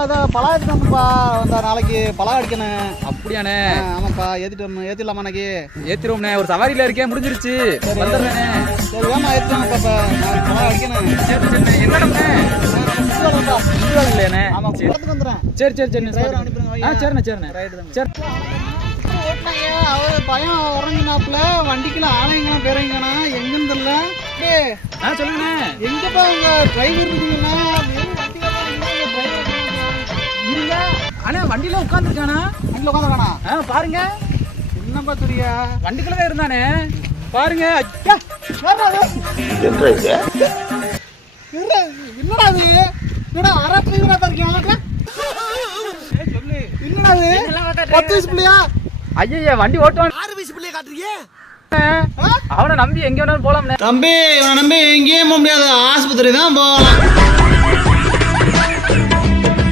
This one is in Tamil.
அதான் பழம் ஏற்றிட்டோம்ப்பா. அந்த நாளைக்கு பழம் அடிக்கணும். அப்படியாண்ணே? ஆமாப்பா, ஏற்றிட்டு வரணும். ஏற்றிடலாமா அன்னைக்கு? ஏற்றிடுவோம்ண்ணே. ஒரு சவாரியில் இருக்கேன், முடிஞ்சிருச்சு. வந்துடுறேண்ணே. சரி வேமா ஏற்றிட்டோம்ப்பா. இப்போ நாளைக்கு பழம் அடிக்கணும். சரி சரிண்ணே. என்னடம்ண்ணே? இல்லையாண்ணே? ஆமாம், பழத்துக்கு வந்துடுறேன். சரி சரி சரிண்ணே. டிரைவர் அனுப்பிடுங்க. சரிண்ணே சரிண்ணே. ரைட்டு தான். சரி. ஓட்டினாங்க, அவர் பயம் உறங்கினாப்புல. வண்டிக்குள்ள ஆணையங்களாம் பேரைங்கண்ணா எங்கன்னு தெரியல. சொல்லுங்கண்ணே. எங்கப்பா உங்க டிரைவர் இருக்குங்கண்ணா? இருங்க அண்ணா, வண்டியில உட்காந்துருக்கானா? வண்டியில் உட்காந்துருக்கானா? பாருங்க. என்னப்பா தெரியா? வண்டிக்குள்ளதான் இருந்தானே பாருங்க. என்னடா இது? என்னடா அரை டிரைவரா தான் இருக்கீங்க? சொல்லு, என்னடா இது? 10 வயசு பிள்ளையா? ஐயா, வண்டி ஓட்டுவான். 6 வயசு பிள்ளைய காட்டுறீங்க? அவனை நம்பி எங்க வேணாலும் போலாம்ண்ணே. தம்பி, இவனை நம்பி எங்கேயும் போக முடியாது. ஆஸ்பத்திரி தான் போகலாம்.